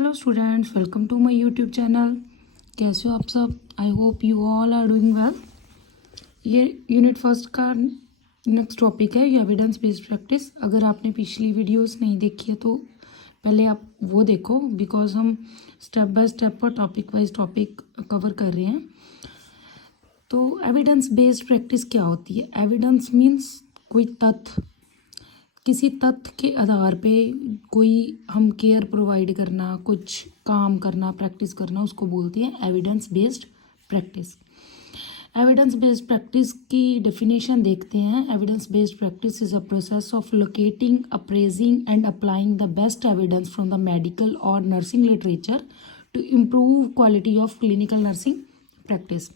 Hello students, welcome to my YouTube channel. कैसे हो आप सब? I hope you all are doing well. ये यूनिट फर्स्ट का नेक्स्ट टॉपिक है एविडेंस बेस्ड प्रैक्टिस। अगर आपने पिछली वीडियोस नहीं देखी है तो पहले आप वो देखो, बिकॉज हम स्टेप बाय स्टेप और टॉपिक वाइज टॉपिक कवर कर रहे हैं। तो एविडेंस बेस्ड प्रैक्टिस क्या होती है? एविडेंस मीन्स कोई तथ्य, किसी तथ्य के आधार पे कोई हम केयर प्रोवाइड करना, कुछ काम करना, प्रैक्टिस करना, उसको बोलते हैं evidence based practice. Evidence based practice की डेफिनेशन देखते हैं। Evidence based practice is a process of locating, appraising and applying the best evidence from the medical और nursing literature to improve quality of clinical nursing practice.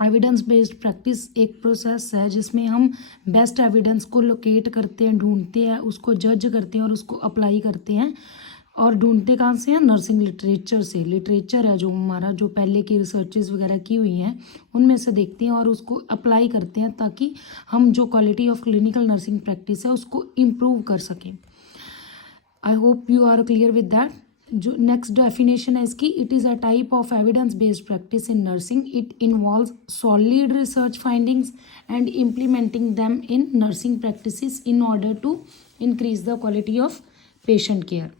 Evidence based practice एक process है जिसमें हम best evidence को locate करते हैं, ढूंढते हैं, उसको जज करते हैं और उसको अप्लाई करते हैं। और ढूंढते कहाँ से हैं? नर्सिंग लिटरेचर से। लिटरेचर है जो हमारा, जो पहले की रिसर्चेज वगैरह की हुई हैं उनमें से देखते हैं और उसको अप्लाई करते हैं ताकि हम जो quality of clinical nursing practice है उसको इम्प्रूव कर सकें। I hope you are clear with that. जो नेक्स्ट डेफिनेशन है इसकी, it is a type of evidence based practice in nursing. It involves solid research findings and implementing them in nursing practices in order to increase the quality of patient care.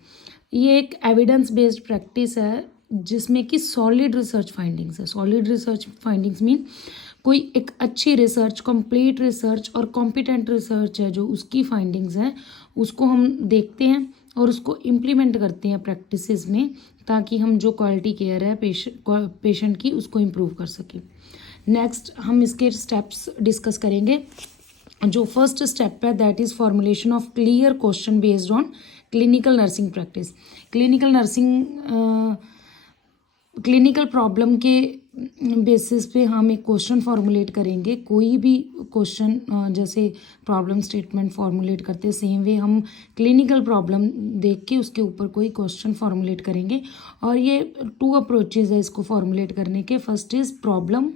ये एक evidence based practice है जिसमें कि solid research findings है। Solid research findings mean कोई एक अच्छी research, complete research और कॉम्पिटेंट रिसर्च है जो उसकी फाइंडिंग्स हैं उसको हम देखते हैं और उसको इम्प्लीमेंट करते हैं प्रैक्टिसेस में, ताकि हम जो क्वालिटी केयर है पेशेंट की उसको इम्प्रूव कर सकें। नेक्स्ट हम इसके स्टेप्स डिस्कस करेंगे। जो फर्स्ट स्टेप है that is formulation of clear question based on clinical nursing practice. Clinical nursing clinical problem के बेसिस पे हम एक क्वेश्चन फॉर्मुलेट करेंगे। कोई भी क्वेश्चन जैसे प्रॉब्लम स्टेटमेंट फॉर्मुलेट करते हैं, सेम वे हम क्लिनिकल प्रॉब्लम देख के उसके ऊपर कोई क्वेश्चन फॉर्मुलेट करेंगे। और ये 2 अप्रोचेज है इसको फॉर्मुलेट करने के। First is problem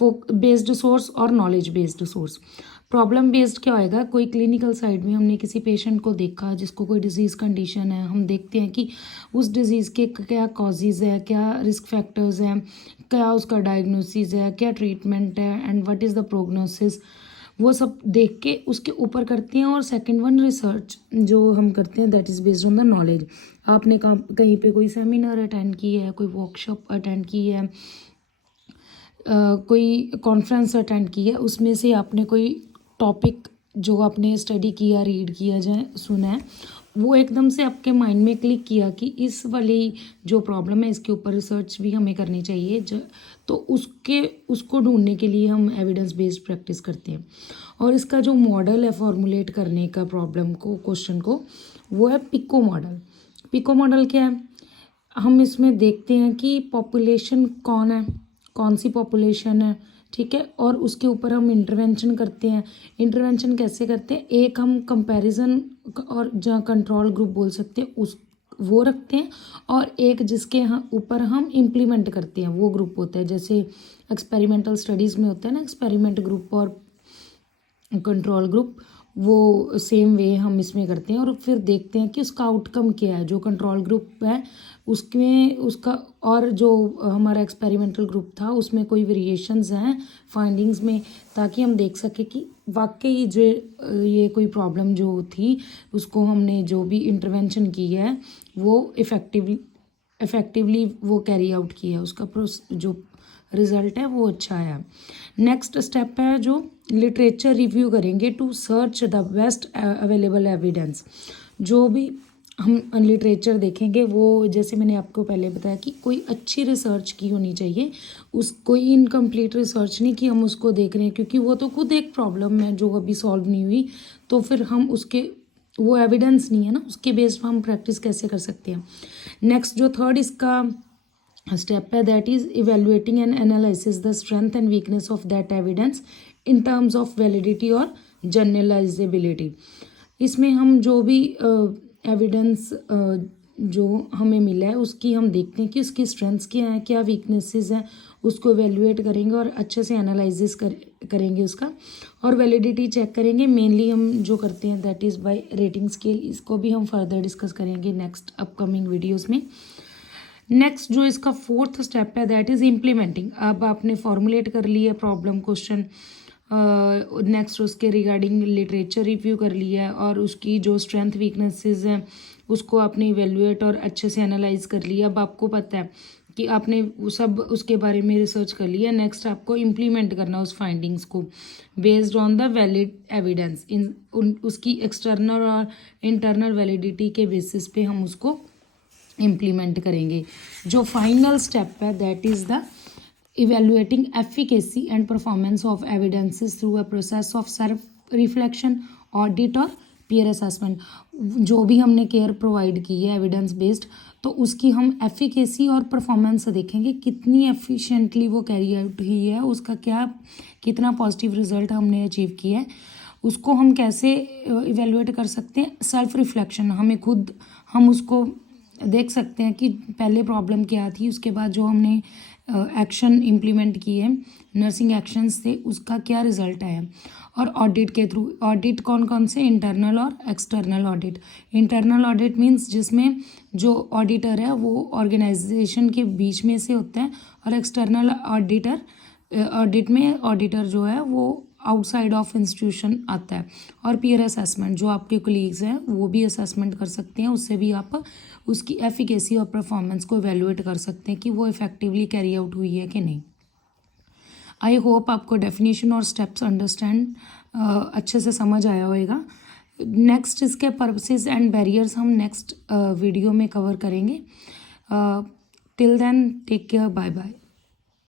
based source और knowledge based source. Problem based क्या होएगा? कोई क्लिनिकल साइड में हमने किसी पेशेंट को देखा जिसको कोई डिजीज़ कंडीशन है, हम देखते हैं कि उस डिज़ीज़ के क्या कॉजेज़ है, क्या रिस्क फैक्टर्स हैं, क्या उसका डायग्नोसिस है, क्या ट्रीटमेंट है and what is the prognosis, वो सब देख के उसके ऊपर करते हैं। और सेकंड वन रिसर्च जो हम करते हैं that is based on the knowledge. आपने कहीं पे कोई सेमिनार अटेंड की है, कोई वर्कशॉप अटेंड की है, कोई कॉन्फ्रेंस अटेंड की है, उसमें से आपने कोई टॉपिक जो आपने स्टडी किया, रीड किया, जाए सुना है, वो एकदम से आपके माइंड में क्लिक किया कि इस वाली जो प्रॉब्लम है इसके ऊपर रिसर्च भी हमें करनी चाहिए। तो उसको ढूंढने के लिए हम एविडेंस बेस्ड प्रैक्टिस करते हैं। और इसका जो मॉडल है फॉर्मुलेट करने का प्रॉब्लम को, क्वेश्चन को, वो है पिको मॉडल। पिको मॉडल क्या है? हम इसमें देखते हैं कि पॉपुलेशन कौन है, कौन सी पॉपुलेशन है, ठीक है, और उसके ऊपर हम इंटरवेंशन करते हैं। इंटरवेंशन कैसे करते हैं? एक हम कंपैरिजन और जहाँ कंट्रोल ग्रुप बोल सकते हैं उस वो रखते हैं, और एक जिसके ऊपर हम इम्प्लीमेंट करते हैं वो ग्रुप होता है। जैसे एक्सपेरिमेंटल स्टडीज़ में होता है ना, एक्सपेरिमेंट ग्रुप और कंट्रोल ग्रुप, वो सेम वे हम इसमें करते हैं और फिर देखते हैं कि उसका आउटकम क्या है। जो कंट्रोल ग्रुप है उसमें उसका, और जो हमारा एक्सपेरिमेंटल ग्रुप था उसमें कोई वेरिएशंस हैं फाइंडिंग्स में, ताकि हम देख सके कि वाकई जो ये कोई प्रॉब्लम जो थी उसको हमने जो भी इंटरवेंशन की है वो इफ़ेक्टिवली वो कैरी आउट किया है, उसका जो रिज़ल्ट है वो अच्छा आया। नेक्स्ट स्टेप है जो लिटरेचर रिव्यू करेंगे to search the best available evidence. जो भी हम लिटरेचर देखेंगे वो, जैसे मैंने आपको पहले बताया कि कोई अच्छी रिसर्च की होनी चाहिए, कोई इनकम्प्लीट रिसर्च नहीं कि हम उसको देख रहे हैं, क्योंकि वो तो खुद एक प्रॉब्लम है जो अभी सॉल्व नहीं हुई, तो फिर हम उसके वो एविडेंस नहीं है ना, उसके बेस्ड हम प्रैक्टिस कैसे कर सकते हैं। नेक्स्ट जो थर्ड इसका स्टेप है that is evaluating and analysis the strength and weakness of that evidence in terms of validity और जनरलाइजेबिलिटी। इसमें हम जो भी एविडेंस जो हमें मिला है उसकी हम देखते हैं कि उसकी स्ट्रेंथ्स क्या हैं, क्या वीकनेसेस हैं, उसको इवेल्युएट करेंगे और अच्छे से एनालिसिस करेंगे उसका, और वैलिडिटी चेक करेंगे। मेनली हम जो करते हैं that is buy rating scale. इसको भी हम फर्दर डिस्कस करेंगे नेक्स्ट अपकमिंग वीडियोस में। नेक्स्ट जो इसका फोर्थ स्टेप है दैट इज़ इम्प्लीमेंटिंग। अब आपने फॉर्मुलेट कर लिया प्रॉब्लम क्वेश्चन, नेक्स्ट उसके रिगार्डिंग लिटरेचर रिव्यू कर लिया है और उसकी जो स्ट्रेंथ वीकनेसेस हैं उसको आपने इवेलुएट और अच्छे से एनालाइज कर लिया। अब आपको पता है कि आपने वो सब उसके बारे में रिसर्च कर लिया। नेक्स्ट आपको इम्प्लीमेंट करना उस फाइंडिंग्स को based on the valid evidence, उसकी एक्सटर्नल और इंटरनल वैलिडिटी के बेसिस पे हम उसको इम्प्लीमेंट करेंगे। जो फाइनल स्टेप है that is the evaluating efficacy and performance of evidences through a process of self reflection, audit और peer assessment। जो भी हमने केयर प्रोवाइड की है एविडेंस बेस्ड, तो उसकी हम एफिकेसी और परफॉर्मेंस देखेंगे, कितनी एफिशिएंटली वो कैरी आउट हुई है, उसका क्या कितना पॉजिटिव रिजल्ट हमने अचीव किया है, उसको हम कैसे इवेलुएट कर सकते हैं। सेल्फ रिफ्लेक्शन, हमें खुद हम उसको देख सकते हैं कि पहले प्रॉब्लम क्या थी, उसके बाद जो हमने एक्शन इम्प्लीमेंट किए नर्सिंग एक्शंस से उसका क्या रिजल्ट आया। और ऑडिट के थ्रू, ऑडिट कौन कौन से, इंटरनल और external audit. Internal audit means जिसमें जो ऑडिटर है वो ऑर्गेनाइजेशन के बीच में से होता है, और एक्सटर्नल ऑडिट में ऑडिटर जो है वो आउटसाइड ऑफ इंस्टीट्यूशन आता है। और पीयर असेसमेंट, जो आपके कोलीग्स हैं वो भी असेसमेंट कर सकते हैं, उससे भी आप उसकी एफिकेसी और परफॉर्मेंस को इवेलुएट कर सकते हैं कि वो इफेक्टिवली कैरी आउट हुई है कि नहीं। आई होप आपको डेफिनेशन और स्टेप्स अंडरस्टैंड अच्छे से समझ आया होगा। नेक्स्ट इसके पर्पसेस एंड बैरियर्स हम नेक्स्ट वीडियो में कवर करेंगे। Till then take care, bye bye.